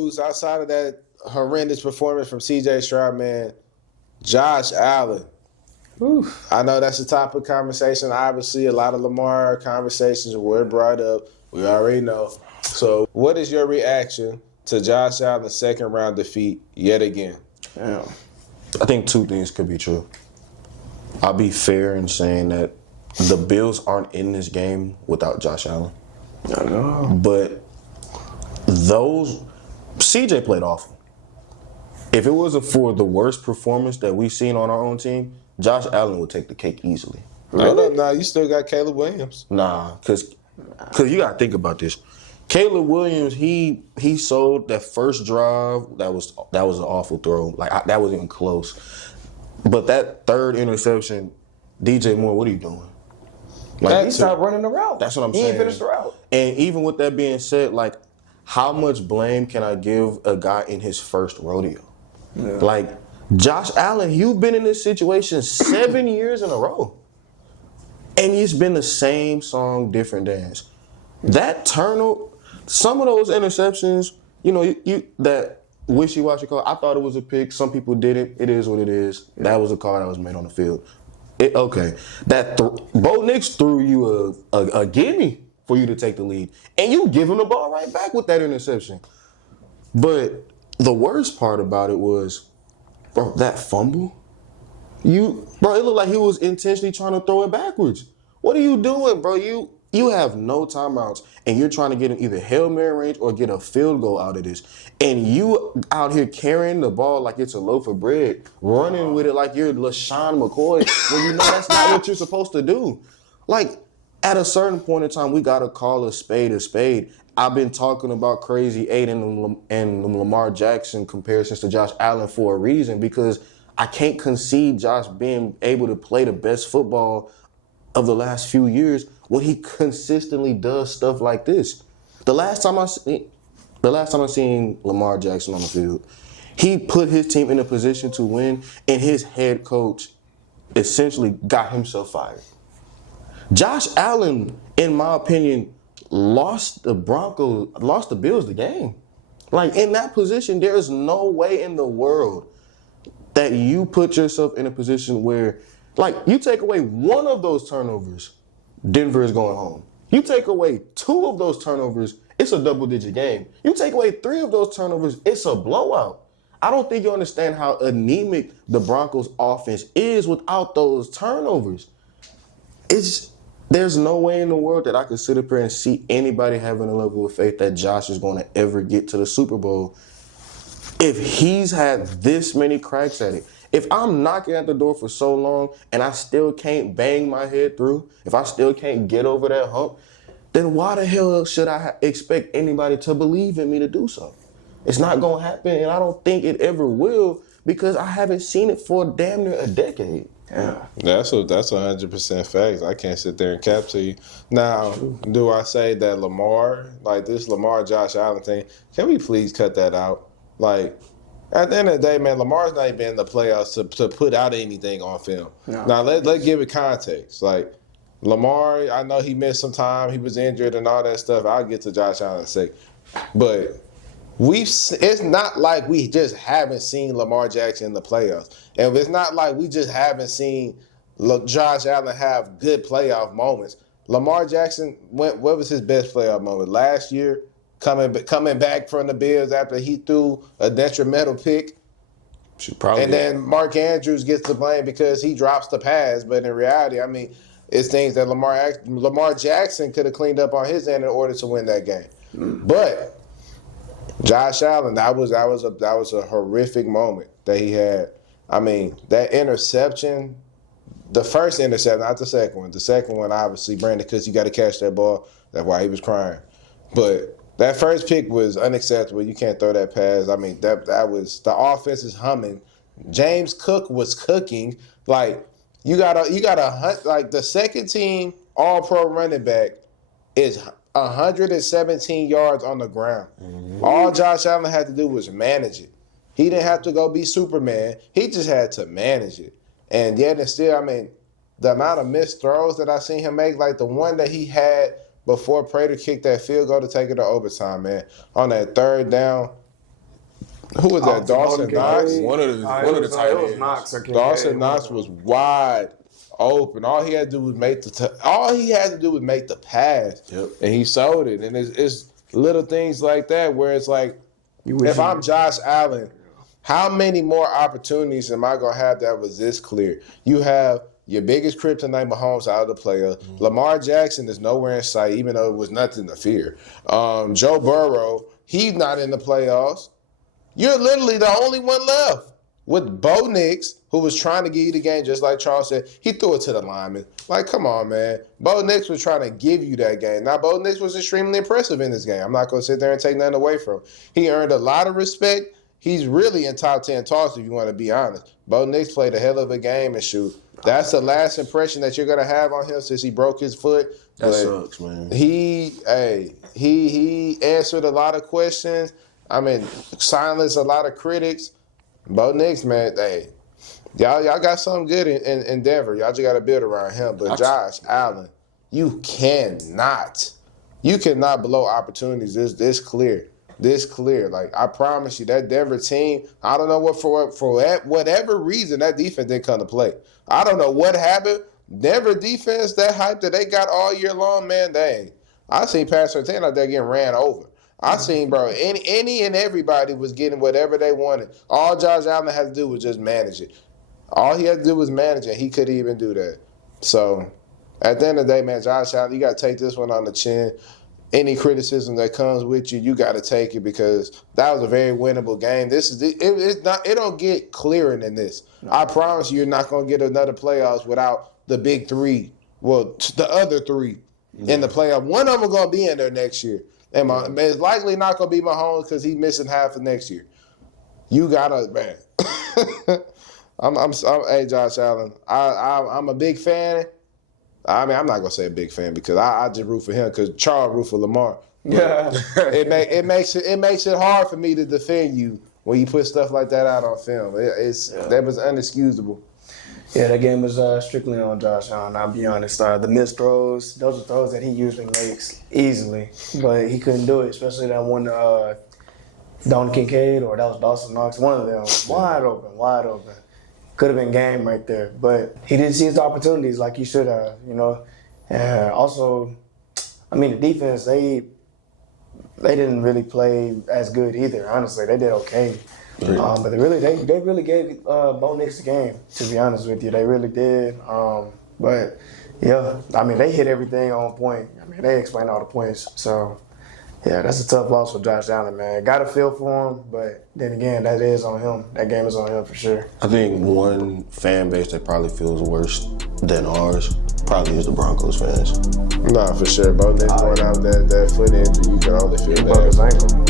news outside of that horrendous performance from C.J. Stroud, man. Josh Allen. Oof. I know that's a topic of conversation. Obviously, a lot of Lamar conversations were brought up. We already know. So, what is your reaction to Josh Allen's second-round defeat yet again? Yeah. I think two things could be true. I'll be fair in saying that the Bills aren't in this game without Josh Allen. I know. But CJ played awful. If it wasn't for the worst performance that we've seen on our own team, Josh Allen would take the cake easily. Really? No, you still got Caleb Williams. Nah, because you got to think about this. Caleb Williams, he sold that first drive. That was an awful throw. That wasn't even close. But that third interception, DJ Moore, what are you doing? He stopped running the route. That's what I'm saying. He didn't finish the route. And even with that being said, how much blame can I give a guy in his first rodeo? Yeah. Josh Allen, you've been in this situation 7 years in a row. And it's been the same song, different dance. That turnover, some of those interceptions, that wishy-washy call, I thought it was a pick. Some people didn't. It is what it is. Yeah. That was a call that was made on the field. Okay. Bo Nix threw you a gimme for you to take the lead. And you give him the ball right back with that interception. But the worst part about it was, bro, that fumble. It looked like he was intentionally trying to throw it backwards. What are you doing, bro? You have no timeouts, and you're trying to get in either Hail Mary range or get a field goal out of this. And you out here carrying the ball like it's a loaf of bread, running with it like you're LaShawn McCoy, when you know that's not what you're supposed to do. At a certain point in time, we got to call a spade a spade. I've been talking about Crazy 8 and Lamar Jackson comparisons to Josh Allen for a reason, because I can't concede Josh being able to play the best football of the last few years when he consistently does stuff like this. The last time I seen Lamar Jackson on the field, he put his team in a position to win, and his head coach essentially got himself fired. Josh Allen, in my opinion, lost the Bills the game. In that position, there is no way in the world that you put yourself in a position where, you take away one of those turnovers, Denver is going home. You take away two of those turnovers, it's a double-digit game. You take away three of those turnovers, it's a blowout. I don't think you understand how anemic the Broncos' offense is without those turnovers. There's no way in the world that I could sit up here and see anybody having a level of faith that Josh is going to ever get to the Super Bowl if he's had this many cracks at it. If I'm knocking at the door for so long and I still can't bang my head through, if I still can't get over that hump, then why the hell should I expect anybody to believe in me to do so? It's not going to happen, and I don't think it ever will, because I haven't seen it for damn near a decade. Yeah, that's 100% facts. I can't sit there and cap to you. Now, do I say that this Lamar Josh Allen thing, can we please cut that out? At the end of the day, man, Lamar's not even in the playoffs to put out anything on film. No. Now, let's give it context. Lamar, I know he missed some time. He was injured and all that stuff. I'll get to Josh Allen in a second. But it's not like we just haven't seen Lamar Jackson in the playoffs. And it's not like we just haven't seen Josh Allen have good playoff moments. Lamar Jackson, what was his best playoff moment? Last year, coming back from the Bills after he threw a detrimental pick. And then Mark Andrews gets the blame because he drops the pass. But in reality, it's things that Lamar Jackson could have cleaned up on his end in order to win that game. But Josh Allen, that was a horrific moment that he had. That interception, the first interception, not the second one. The second one, obviously, Brandon, because you got to catch that ball. That's why he was crying. But that first pick was unacceptable. You can't throw that pass. That was, the offense is humming. James Cook was cooking. You gotta hunt. The second team All-Pro running back is 117 yards on the ground. Mm-hmm. All Josh Allen had to do was manage it. He didn't have to go be Superman. He just had to manage it. And yet and still, the amount of missed throws that I seen him make, the one that he had before Prater kicked that field goal to take it to overtime, man, on that third down, Who was that? Dawson Knox? One of the tight It was ends. Knox or Kincaid. Dawson Knox was wide open. All he had to do was make the pass, Yep. and he sold it. And it's little things like that where it's like, wish if you- I'm Josh Allen, how many more opportunities am I gonna have that was this clear? You have your biggest kryptonite, Mahomes, out of the player. Mm-hmm. Lamar Jackson is nowhere in sight, even though it was nothing to fear. Joe Burrow, he's not in the playoffs. You're literally the only one left. With Bo Nix, who was trying to give you the game, just like Charles said, he threw it to the lineman. Like, come on, man. Bo Nix was trying to give you that game. Now, Bo Nix was extremely impressive in this game. I'm not going to sit there and take nothing away from him. He earned a lot of respect. He's really in top 10 talks, if you want to be honest. Bo Nix played a hell of a game and shoot. That's the last impression that you're going to have on him since he broke his foot. That But sucks, man. He answered a lot of questions. I mean, silenced a lot of critics. Bo Nix, man, hey, y'all got something good in Denver. Y'all just got to build around him. But Josh Allen, you cannot blow opportunities this clear. This clear. Like, I promise you, that Denver team, I don't know what for whatever reason, that defense didn't come to play. I don't know what happened. Denver defense, that hype that they got all year long, man, I seen Pat Surtain out there getting ran over. I seen, bro, any and everybody was getting whatever they wanted. All Josh Allen had to do was just manage it. All he had to do was manage it. He couldn't even do that. So, at the end of the day, man, Josh Allen, you got to take this one on the chin. Any criticism that comes with you got to take it because that was a very winnable game. It don't get clearer than this. No. I promise you're not going to get another playoffs without the big three. Well, the other three in the playoff. One of them are going to be in there next year. And it's likely not going to be Mahomes because he's missing half of next year. You got to, man. Hey, Josh Allen, I'm a big fan. I mean, I'm not going to say a big fan because I just root for him because Charles root for Lamar. Yeah. it makes it hard for me to defend you when you put stuff like that out on film. That was inexcusable. Yeah, that game was strictly on Josh Allen, I'll be honest. The missed throws, those are throws that he usually makes easily, but he couldn't do it, especially that one Don Kincaid or that was Dawson Knox, one of them, wide open. Could have been game right there, but he didn't see his opportunities like he should have, you know. And also, I mean, the defense, they didn't really play as good either, honestly. They did okay. But they really gave Bo Nix the game, to be honest with you. They really did. But, yeah, I mean, they hit everything on point. I mean, they explained all the points. So, yeah, that's a tough loss for Josh Allen, man. Got to feel for him, but then again, that is on him. That game is on him for sure. I think one fan base that probably feels worse than ours probably is the Broncos fans. Nah, for sure. Bo Nix going out that foot injury, you can only feel Broke his bad. ankle.